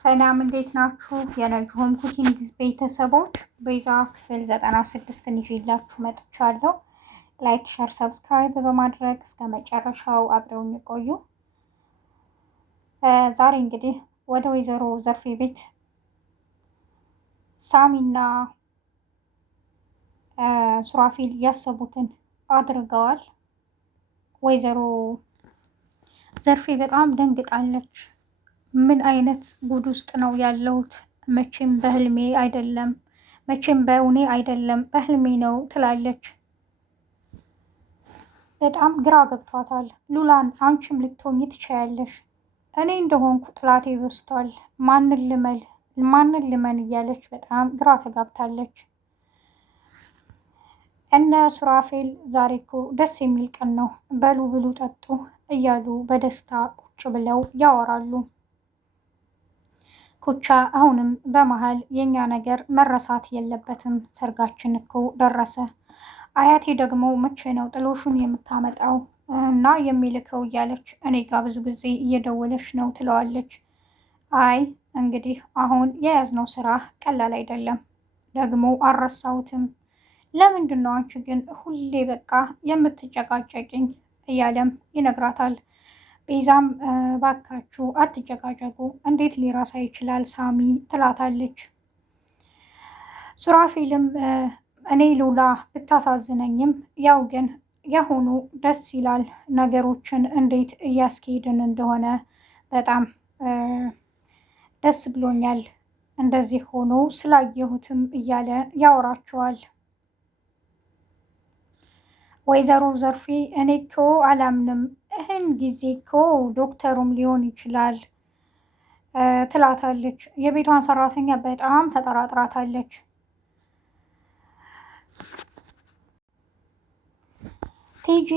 ሰላም እንዴት ናችሁ? የነጅሆም ኩኪንግ ቤተሰቦች ቤዛ ክፍል 96ን ይዤላችሁ መጥቻለሁ። ላይክ፣ ሸር፣ ሰብስክራይብ በማድረግ እስከ መጨረሻው አብረውኝ ቆዩ። ዛሬ እንግዲህ ወደ ወይዘሮ ዘርፌ ቤት ሳሚና ሱራፊል ያሰቡትን አድርገዋል። ወይዘሮ ዘርፌ በጣም ደንግጣለች። ምን አይነት ጉድ ውስጥ ነው ያለሁት? መቼም በህልሜ አይደለም፣ መቼም በእውኔ አይደለም፣ በህልሜ ነው ትላለች። በጣም ግራ ገብቷታል። ሉላን አንቺም ልትሆኚ ትችያለሽ፣ እኔ እንደሆንኩ ጥላቴ በዝቷል፣ ማንን ልመን እያለች በጣም ግራ ተጋብታለች። እነ ሱራፌል ዛሬ እኮ ደስ የሚል ቀን ነው፣ በሉ ብሉ ጠጡ እያሉ በደስታ ቁጭ ብለው ያወራሉ። ኩቻ አሁንም በመሀል የኛ ነገር መረሳት የለበትም፣ ሰርጋችን እኮ ደረሰ፣ አያቴ ደግሞ መቼ ነው ጥሎሹን የምታመጣው እና የሚልከው እያለች እኔ ጋ ብዙ ጊዜ እየደወለች ነው ትለዋለች። አይ እንግዲህ አሁን የያዝነው ስራ ቀላል አይደለም፣ ደግሞ አልረሳሁትም። ለምንድን ነው አንቺ ግን ሁሌ በቃ የምትጨቃጨቅኝ? እያለም ይነግራታል። ቤዛም ባካችሁ አትጨቃጨቁ፣ እንዴት ሊረሳ ይችላል ሳሚ ትላታለች። ሱራፊልም እኔ ሉላ ብታሳዝነኝም ያው ግን የሆኑ ደስ ይላል፣ ነገሮችን እንዴት እያስኬድን እንደሆነ በጣም ደስ ብሎኛል፣ እንደዚህ ሆኖ ስላየሁትም እያለ ያወራቸዋል። ወይዘሮ ዘርፌ እኔ እኮ አላምንም፣ ይህን ጊዜ እኮ ዶክተሩም ሊሆን ይችላል ትላታለች። የቤቷን ሰራተኛ በጣም ተጠራጥራታለች። ቲጂ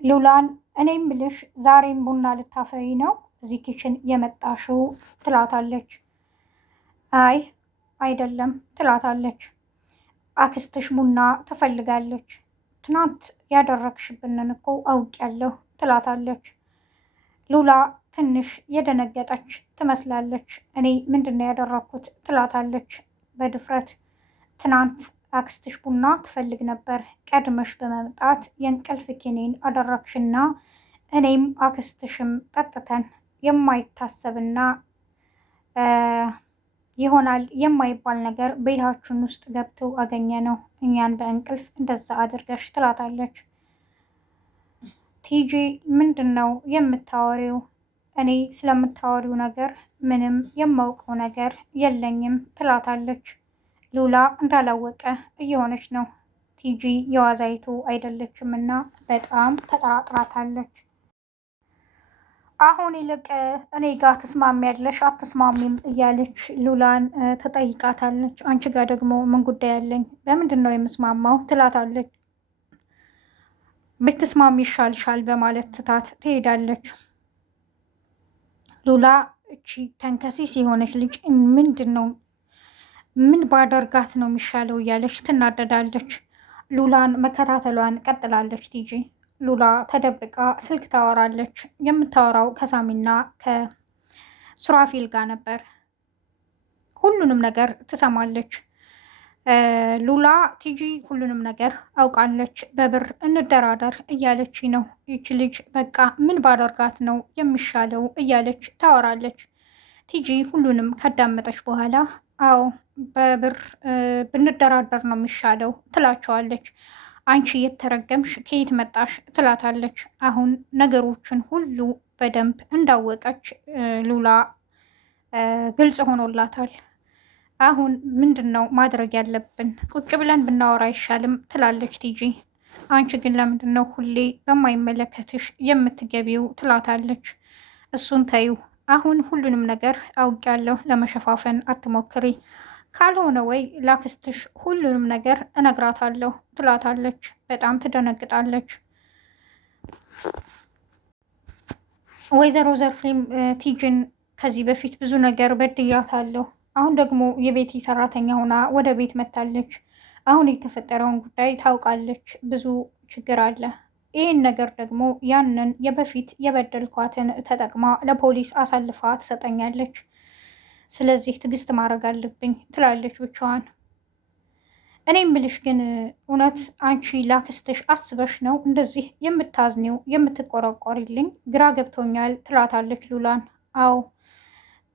ሉላን እኔም ብልሽ ዛሬም ቡና ልታፈይ ነው እዚህ ኪችን የመጣሽው ትላታለች። አይ አይደለም ትላታለች። አክስትሽ ቡና ትፈልጋለች፣ ትናንት ያደረግሽብንን እኮ አውቄያለሁ ትላታለች። ሉላ ትንሽ የደነገጠች ትመስላለች። እኔ ምንድን ነው ያደረግኩት ትላታለች በድፍረት። ትናንት አክስትሽ ቡና ትፈልግ ነበር፣ ቀድመሽ በመምጣት የእንቅልፍ ኪኒን አደረግሽና እኔም አክስትሽም ጠጥተን የማይታሰብና ይሆናል የማይባል ነገር ቤታችን ውስጥ ገብተው አገኘ ነው እኛን በእንቅልፍ እንደዛ አድርገሽ ትላታለች። ቲጂ ምንድን ነው የምታወሪው? እኔ ስለምታወሪው ነገር ምንም የማውቀው ነገር የለኝም ትላታለች። ሉላ እንዳላወቀ እየሆነች ነው። ቲጂ የዋዛይቱ አይደለችም እና በጣም ተጠራጥራታለች። አሁን ይልቅ እኔ ጋር ትስማሚያለሽ አትስማሚም እያለች ሉላን ትጠይቃታለች። አንቺ ጋር ደግሞ ምን ጉዳይ አለኝ? በምንድን ነው የምስማማው? ትላታለች። ብትስማሚ ይሻልሻል በማለት ትታት ትሄዳለች። ሉላ እቺ ተንከሲስ የሆነች ልጅ ምንድን ነው ምን ባደርጋት ነው የሚሻለው እያለች ትናደዳለች። ሉላን መከታተሏን ቀጥላለች ቲጂ። ሉላ ተደብቃ ስልክ ታወራለች። የምታወራው ከሳሚና ከሱራፊል ጋር ነበር። ሁሉንም ነገር ትሰማለች። ሉላ ቲጂ ሁሉንም ነገር አውቃለች። በብር እንደራደር እያለች ነው። ይች ልጅ በቃ ምን ባደርጋት ነው የሚሻለው እያለች ታወራለች። ቲጂ ሁሉንም ካዳመጠች በኋላ አዎ በብር ብንደራደር ነው የሚሻለው ትላቸዋለች። አንቺ የተረገምሽ ከየት መጣሽ ትላታለች። አሁን ነገሮችን ሁሉ በደንብ እንዳወቀች ሉላ ግልጽ ሆኖላታል። አሁን ምንድን ነው ማድረግ ያለብን? ቁጭ ብለን ብናወራ አይሻልም ትላለች ቲጂ። አንቺ ግን ለምንድን ነው ሁሌ በማይመለከትሽ የምትገቢው ትላታለች። እሱን ተዩ፣ አሁን ሁሉንም ነገር አውቄያለሁ፣ ለመሸፋፈን አትሞክሪ፣ ካልሆነ ወይ ላክስትሽ ሁሉንም ነገር እነግራታለሁ ትላታለች። በጣም ትደነግጣለች። ወይዘሮ ዘርፌም ቲጂን ከዚህ በፊት ብዙ ነገር በድያታለሁ፣ አሁን ደግሞ የቤቲ ሰራተኛ ሆና ወደ ቤት መታለች፣ አሁን የተፈጠረውን ጉዳይ ታውቃለች፣ ብዙ ችግር አለ፣ ይህን ነገር ደግሞ ያንን የበፊት የበደልኳትን ተጠቅማ ለፖሊስ አሳልፋ ትሰጠኛለች። ስለዚህ ትዕግስት ማድረግ አለብኝ ትላለች ብቻዋን። እኔም ብልሽ ግን እውነት አንቺ ላክስትሽ አስበሽ ነው እንደዚህ የምታዝኒው የምትቆረቆሪልኝ? ግራ ገብቶኛል ትላታለች ሉላን። አዎ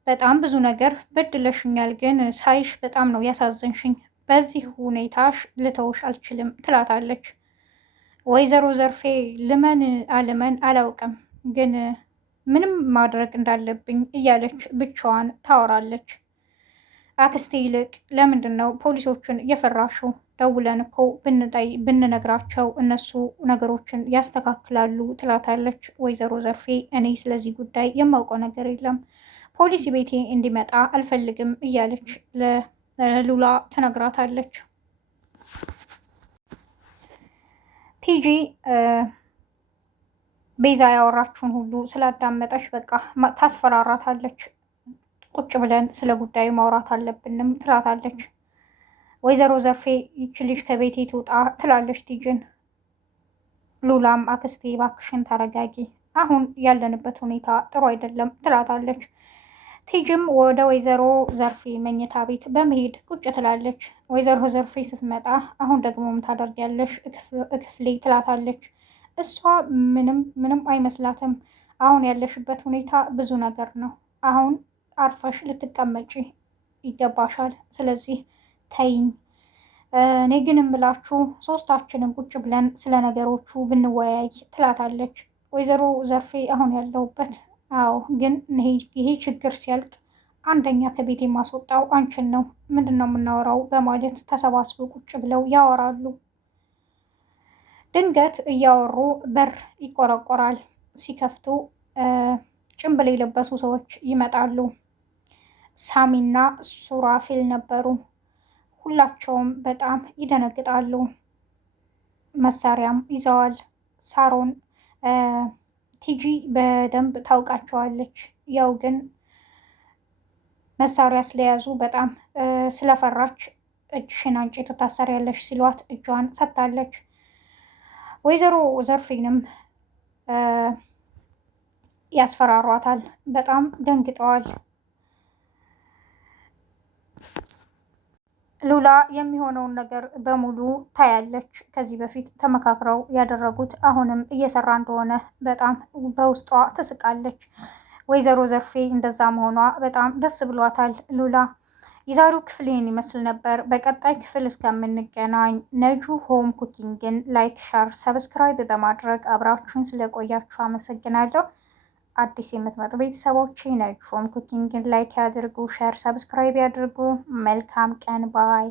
በጣም ብዙ ነገር በድለሽኛል፣ ግን ሳይሽ በጣም ነው ያሳዘንሽኝ። በዚህ ሁኔታሽ ልተውሽ አልችልም ትላታለች። ወይዘሮ ዘርፌ ልመን አልመን አላውቅም፣ ግን ምንም ማድረግ እንዳለብኝ እያለች ብቻዋን ታወራለች። አክስቴ ይልቅ ለምንድን ነው ፖሊሶቹን የፈራሹ? ደውለን እኮ ብንነግራቸው እነሱ ነገሮችን ያስተካክላሉ ትላታለች ወይዘሮ ዘርፌ። እኔ ስለዚህ ጉዳይ የማውቀው ነገር የለም፣ ፖሊስ ቤቴ እንዲመጣ አልፈልግም እያለች ለሉላ ተነግራታለች። ቲጂ ቤዛ ያወራችውን ሁሉ ስላዳመጠች በቃ ታስፈራራታለች። ቁጭ ብለን ስለ ጉዳዩ ማውራት አለብንም ትላታለች። ወይዘሮ ዘርፌ ይች ልጅ ከቤቴ ትውጣ ትላለች ቲጂን። ሉላም አክስቴ እባክሽን ተረጋጊ፣ አሁን ያለንበት ሁኔታ ጥሩ አይደለም ትላታለች። ቲጂም ወደ ወይዘሮ ዘርፌ መኝታ ቤት በመሄድ ቁጭ ትላለች። ወይዘሮ ዘርፌ ስትመጣ አሁን ደግሞ ምን ታደርጊያለሽ እክፍሌ ትላታለች። እሷ ምንም አይመስላትም። አሁን ያለሽበት ሁኔታ ብዙ ነገር ነው። አሁን አርፈሽ ልትቀመጪ ይገባሻል። ስለዚህ ተይኝ። እኔ ግን እምላችሁ ሶስታችንም ቁጭ ብለን ስለ ነገሮቹ ብንወያይ ትላታለች ወይዘሮ ዘርፌ። አሁን ያለሁበት አዎ፣ ግን ይሄ ችግር ሲያልቅ አንደኛ ከቤት የማስወጣው አንቺን ነው። ምንድን ነው የምናወራው? በማለት ተሰባስበው ቁጭ ብለው ያወራሉ። ድንገት እያወሩ በር ይቆረቆራል። ሲከፍቱ ጭንብል የለበሱ ሰዎች ይመጣሉ። ሳሚና ሱራፌል ነበሩ። ሁላቸውም በጣም ይደነግጣሉ። መሳሪያም ይዘዋል። ሳሮን ቲጂ በደንብ ታውቃቸዋለች። ያው ግን መሳሪያ ስለያዙ በጣም ስለፈራች እጅሽን አንጪ ትታሰሪያለሽ ሲሏት እጇን ሰጥታለች። ወይዘሮ ዘርፌንም ያስፈራሯታል። በጣም ደንግጠዋል። ሉላ የሚሆነውን ነገር በሙሉ ታያለች። ከዚህ በፊት ተመካክረው ያደረጉት አሁንም እየሰራ እንደሆነ በጣም በውስጧ ትስቃለች። ወይዘሮ ዘርፌ እንደዛ መሆኗ በጣም ደስ ብሏታል። ሉላ የዛሬው ክፍል ይህን ይመስል ነበር። በቀጣይ ክፍል እስከምንገናኝ ነጁ ሆም ኩኪንግን ላይክ፣ ሻር፣ ሰብስክራይብ በማድረግ አብራችሁን ስለቆያችሁ አመሰግናለሁ። አዲስ የምትመጡ ቤተሰቦች ነጁ ሆም ኩኪንግን ላይክ ያድርጉ፣ ሸር፣ ሰብስክራይብ ያድርጉ። መልካም ቀን ባይ